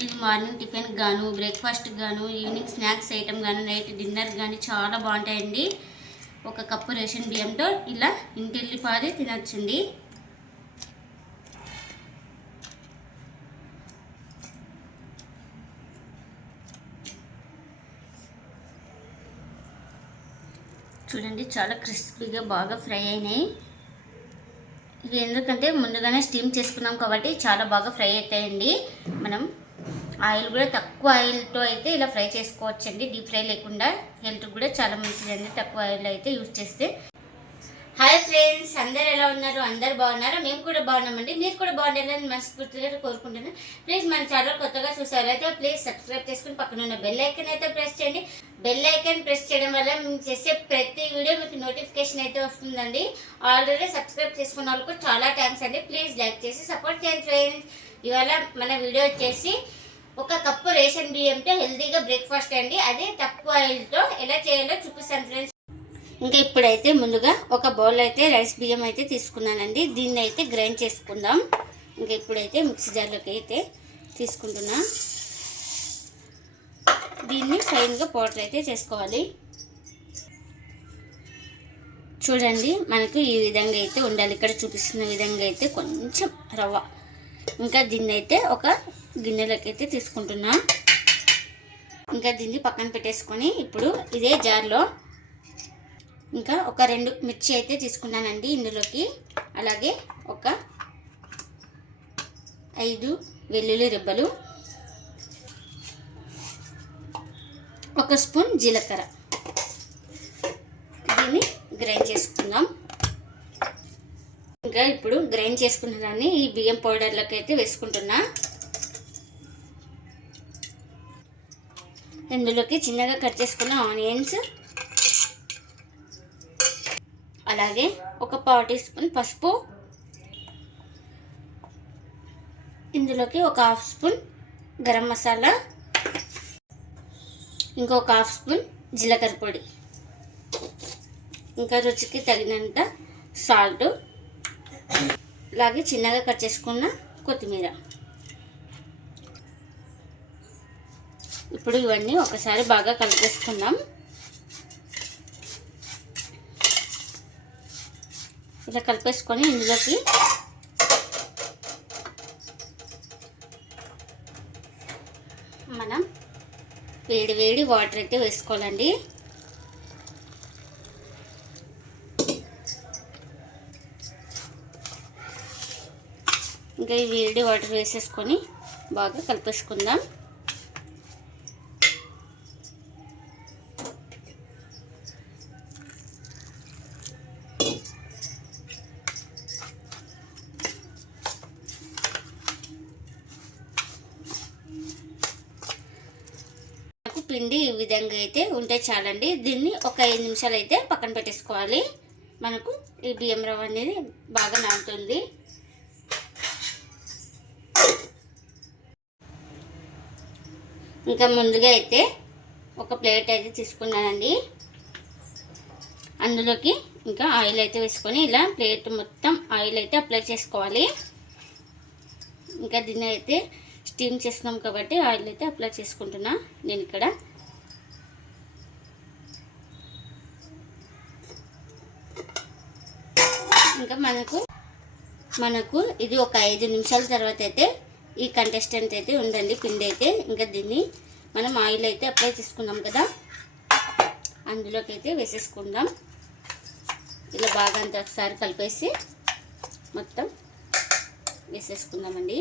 ఇది morning tiffin గాను breakfast గాను ఈవినింగ్ స్నాక్స్ ఐటమ్ గాను నైట్ డిన్నర్ కానీ చాలా బాగుంటాయండి. ఒక కప్పు రేషన్ బియ్యంతో ఇలా ఇంటిల్లిపాది తినొచ్చండి. చూడండి చాలా క్రిస్పీగా బాగా ఫ్రై అయినాయి. ఇవి ఎందుకంటే ముందుగానే స్టీమ్ చేసుకున్నాం కాబట్టి చాలా బాగా ఫ్రై అవుతాయండి. మనం ఆయిల్ కూడా తక్కువ ఆయిల్తో అయితే ఇలా ఫ్రై చేసుకోవచ్చండి. డీప్ ఫ్రై లేకుండా హెల్త్ కూడా చాలా మంచిదండి. తక్కువ ఆయిల్ అయితే యూజ్ చేస్తే. హాయ్ ఫ్రెండ్స్ అందరు ఎలా ఉన్నారు? అందరు బాగున్నారు? మేము కూడా బాగున్నామండి. మీరు కూడా బాగుండాలని మనస్ఫూర్తిగా కోరుకుంటున్నాను. ప్లీజ్ మన ఛానల్ కొత్తగా చూసారైతే ప్లీజ్ సబ్స్క్రైబ్ చేసుకుని పక్కన ఉన్న బెల్ ఐకన్ అయితే ప్రెస్ చేయండి. బెల్ ఐకన్ ప్రెస్ చేయడం వల్ల మేము చేసే ప్రతి వీడియో మీకు నోటిఫికేషన్ అయితే వస్తుందండి. ఆల్రెడీ సబ్స్క్రైబ్ చేసుకున్న వాళ్ళకు చాలా థ్యాంక్స్ అండి. ప్లీజ్ లైక్ చేసి సపోర్ట్ చేయండి ఫ్రెండ్స్. ఇవాళ మన వీడియో వచ్చేసి ఒక కప్పు రేషన్ బియ్యంతో హెల్తీగా బ్రేక్ఫాస్ట్ అండి. అదే తక్కువ ఆయిల్తో ఎలా చేయాలో చూపిస్తాను ఫ్రెండ్స్. ఇంకా ఇప్పుడైతే ముందుగా ఒక బౌల్ అయితే రైస్ బియ్యం అయితే తీసుకున్నానండి. దీన్ని అయితే గ్రైండ్ చేసుకుందాం. ఇంకా ఇప్పుడైతే మిక్సీ జార్లోకి అయితే తీసుకుంటున్నా. దీన్ని ఫైన్గా పౌడర్ అయితే చేసుకోవాలి. చూడండి మనకు ఈ విధంగా అయితే ఉండాలి. ఇక్కడ చూపిస్తున్న విధంగా అయితే కొంచెం రవ్వ. ఇంకా దీన్ని అయితే ఒక గిన్నెలోకి అయితే తీసుకుంటున్నా. ఇంకా దీన్ని పక్కన పెట్టేసుకొని ఇప్పుడు ఇదే జార్లో ఇంకా ఒక రెండు మిర్చి అయితే తీసుకున్నానండి ఇందులోకి. అలాగే ఒక ఐదు వెల్లుల్లి రెబ్బలు ఒక స్పూన్ జీలకర్ర. దీన్ని గ్రైండ్ చేసుకుందాం. ఇంకా ఇప్పుడు గ్రైండ్ చేసుకున్న దాన్ని ఈ బియ్యం పౌడర్లోకి అయితే వేసుకుంటున్నా. ఇందులోకి చిన్నగా కట్ చేసుకున్న ఆనియన్స్. అలాగే ఒక పావు టీ స్పూన్ పసుపు. ఇందులోకి ఒక హాఫ్ స్పూన్ గరం మసాలా. ఇంకొక హాఫ్ స్పూన్ జీలకర్ర పొడి. ఇంకా రుచికి తగినంత సాల్ట్. అలాగే చిన్నగా కట్ చేసుకున్న కొత్తిమీర. ఇప్పుడు ఇవన్నీ ఒకసారి బాగా కలిపేసుకుందాం. ఇలా కలిపేసుకొని ఇందులోకి మనం వేడి వేడి వాటర్ అయితే వేసుకోవాలండి. ఇంకా ఈ వేడి వాటర్ వేసేసుకొని బాగా కలిపేసుకుందాం. పిండి ఈ విధంగా అయితే ఉంటే చాలండి. దీన్ని ఒక ఐదు నిమిషాలు అయితే పక్కన పెట్టేసుకోవాలి. మనకు ఈ బియ్యం రవ్వ అనేది బాగా నానుతుంది. ఇంకా ముందుగా అయితే ఒక ప్లేట్ అయితే తీసుకున్నానండి. అందులోకి ఇంకా ఆయిల్ అయితే వేసుకొని ఇలా ప్లేట్ మొత్తం ఆయిల్ అయితే అప్లై చేసుకోవాలి. ఇంకా దీన్ని అయితే స్టీమ్ చేస్తున్నాం కాబట్టి ఆయిల్ అయితే అప్లై చేసుకుంటున్నా నేను ఇక్కడ. ఇంకా మనకు మనకు ఇది ఒక ఐదు నిమిషాల తర్వాత అయితే ఈ కంటెస్టెంట్ అయితే ఉందండి. పిండి అయితే ఇంకా దీన్ని మనం ఆయిల్ అయితే అప్లై చేసుకున్నాం కదా. అందులోకి అయితే వేసేసుకుందాం. ఇలా బాగా అంత ఒకసారి కలిపేసి మొత్తం వేసేసుకుందామండి.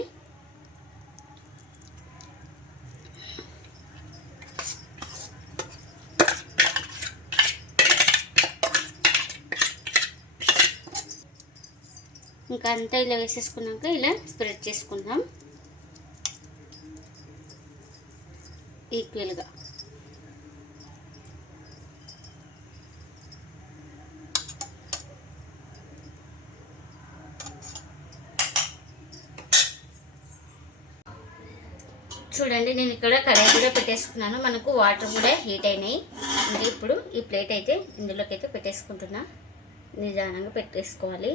ఇంకా అంతా ఇలా వేసేసుకున్నాక ఇలా స్ప్రెడ్ చేసుకుందాం. ఈక్వల్గా చూడండి నేను ఇక్కడ కడాయి కూడా పెట్టేసుకున్నాను. మనకు వాటర్ కూడా హీట్ అయినాయి. ఇంకా ఇప్పుడు ఈ ప్లేట్ అయితే ఇందులోకి అయితే పెట్టేసుకుంటున్నా. నిదానంగా పెట్టేసుకోవాలి.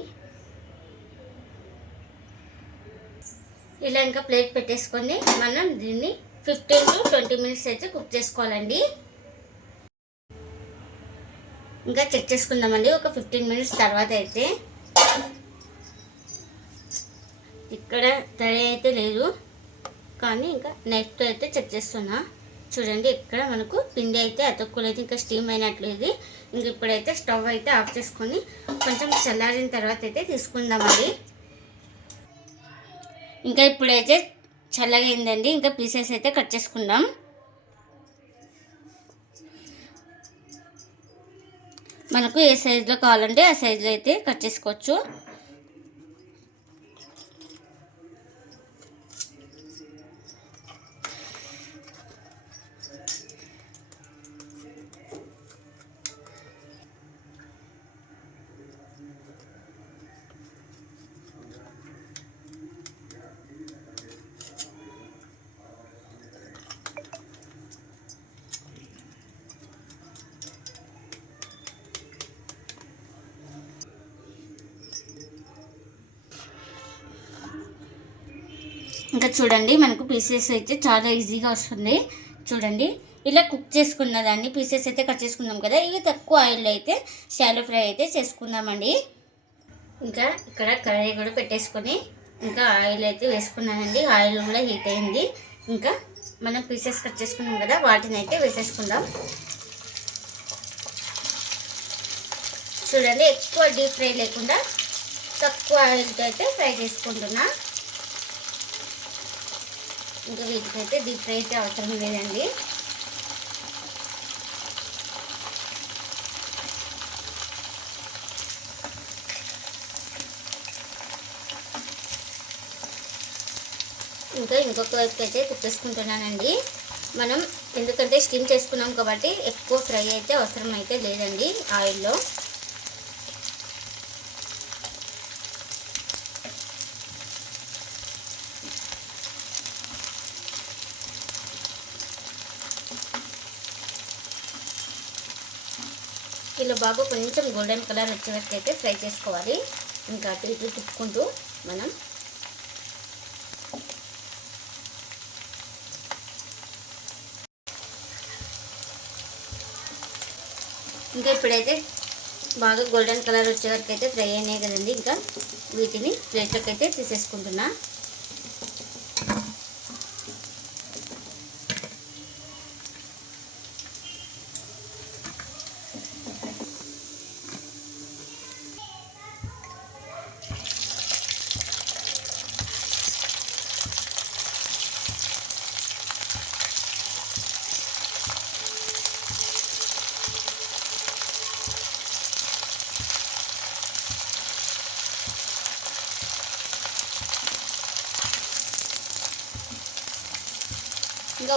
ఇలా ఇంకా ప్లేట్ పెట్టేసుకొని మనం దీన్ని ఫిఫ్టీన్ టు ట్వంటీ మినిట్స్ అయితే కుక్ చేసుకోవాలండి. ఇంకా చెక్ చేసుకుందామండి ఒక ఫిఫ్టీన్ మినిట్స్ తర్వాత అయితే. ఇక్కడ తడి అయితే లేదు కానీ ఇంకా నెక్స్ట్ అయితే చెక్ చేస్తున్నా. చూడండి ఇక్కడ మనకు పిండి అయితే అతుక్కోలేదు ఇంకా స్టీమ్ అయినట్లేదు. ఇంక ఇప్పుడైతే స్టవ్ అయితే ఆఫ్ చేసుకొని కొంచెం చల్లారిన తర్వాత అయితే తీసుకుందామండి. ఇంకా ఇప్పుడైతే చల్లగా అయిందండి. ఇంకా పీసెస్ అయితే కట్ చేసుకుందాం. మనకు ఏ సైజులో కావాలంటే ఆ సైజులో అయితే కట్ చేసుకోవచ్చు. ఇంకా చూడండి మనకు పీసెస్ అయితే చాలా ఈజీగా వస్తుంది. చూడండి ఇలా కుక్ చేసుకున్న దాన్ని పీసెస్ అయితే కట్ చేసుకున్నాం కదా. ఇవి తక్కువ ఆయిల్ అయితే షాలో ఫ్రై అయితే చేసుకుందామండి. ఇంకా ఇక్కడ కర్రీ కూడా పెట్టేసుకొని ఇంకా ఆయిల్ అయితే వేసుకున్నానండి. ఆయిల్ కూడా హీట్ అయింది. ఇంకా మనం పీసెస్ కట్ చేసుకున్నాం కదా వాటిని అయితే వేసేసుకుందాం. చూడండి ఎక్కువ డీప్ ఫ్రై లేకుండా తక్కువ ఆయిల్తో అయితే ఫ్రై చేసుకుంటున్నా. ఇంకా వీటికైతే డీప్ ఫ్రై అయితే అవసరం లేదండి. ఇంకా ఇంకొక వైపుకి అయితే తిప్పేసుకుంటున్నానండి. మనం ఎందుకంటే స్టీమ్ చేసుకున్నాం కాబట్టి ఎక్కువ ఫ్రై అయితే అవసరం అయితే లేదండి ఆయిల్లో. ఇలా బాగా కొంచెం గోల్డెన్ కలర్ వచ్చే వరకు అయితే ఫ్రై చేసుకోవాలి. ఇంకా అటు ఇటు తిప్పుకుంటూ మనం ఇంకా ఇప్పుడైతే బాగా గోల్డెన్ కలర్ వచ్చే వరకు అయితే ఫ్రై అయినాయి కదండి. ఇంకా వీటిని ప్లేట్లోకి అయితే తీసేసుకుంటున్నా.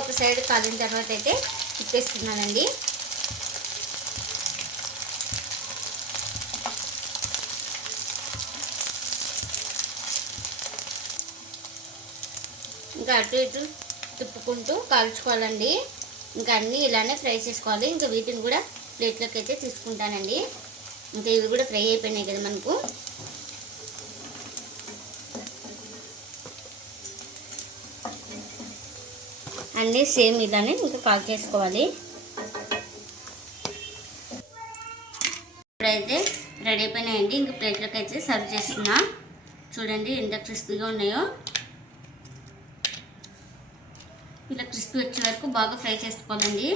ఒక సైడ్ కాలిన తర్వాత అయితే తిప్పేస్తున్నానండి. ఇంకా అటు ఇటు తిప్పుకుంటూ కాల్చుకోవాలండి. ఇంకా అన్నీ ఇలానే ఫ్రై చేసుకోవాలి. ఇంకా వీటిని కూడా ప్లేట్లోకి అయితే తీసుకుంటానండి. ఇంకా ఇవి కూడా ఫ్రై అయిపోయినాయి కదా మనకు. అన్నీ సేమ్ ఇలానే ఇంకా కాల్ చేసుకోవాలి. ఇప్పుడైతే రెడీ అయిపోయినాయండి. ఇంకా ప్లేట్లోకి అయితే సర్వ్ చేస్తున్నా. చూడండి ఎంత క్రిస్పీగా ఉన్నాయో. ఇలా క్రిస్పీ వచ్చే వరకు బాగా ఫ్రై చేసుకోవాలండి.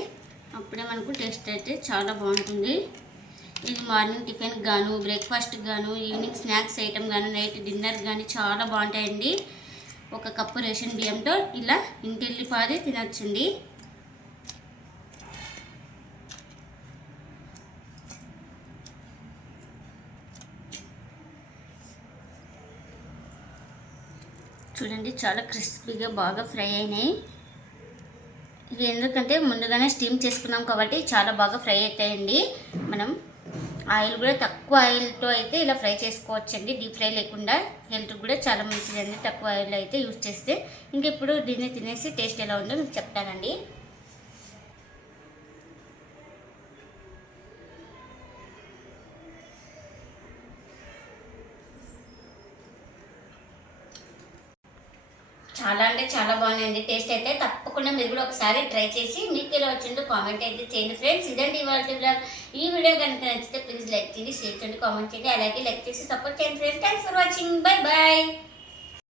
అప్పుడే మనకు టేస్ట్ అయితే చాలా బాగుంటుంది. ఇది మార్నింగ్ టిఫిన్ గాను బ్రేక్ఫాస్ట్కి గాను ఈవినింగ్ స్నాక్స్ ఐటమ్ గాను నైట్ డిన్నర్ కానీ చాలా బాగుంటాయండి. ఒక కప్పు రేషన్ బియ్యంతో ఇలా ఇంటిల్లి పాదే తినొచ్చండి. చూడండి చాలా క్రిస్పీగా బాగా ఫ్రై అయినాయి. ఇది ఎందుకంటే ముందుగానే స్టీమ్ చేసుకున్నాం కాబట్టి చాలా బాగా ఫ్రై అవుతాయండి. మనం ఆయిల్ కూడా తక్కువ ఆయిల్తో అయితే ఇలా ఫ్రై చేసుకోవచ్చండి. డీప్ ఫ్రై లేకుండా హెల్త్ కూడా చాలా మంచిదండి. తక్కువ ఆయిల్ అయితే యూజ్ చేస్తే. ఇంక ఇప్పుడు దీన్ని తినేసి టేస్ట్ ఎలా ఉందో మీకు చెప్తానండి. చాలా అంటే చాలా బాగున్నాయండి టేస్ట్ అయితే తప్పకుండా మీరు కూడా ఒకసారి ట్రై చేసి మీకు ఎలా వచ్చిందో కామెంట్ అయితే చేయండి. ఫ్రెండ్స్ ఇదండి ఇవాళ బ్లాగ్. ఈ వీడియో కనుక నచ్చితే ప్లీజ్ లైక్ చేయండి షేర్ చేయండి కామెంట్ చేయండి. అలాగే లైక్ చేసి సపోర్ట్ చేయండి friends. Thanks for watching bye bye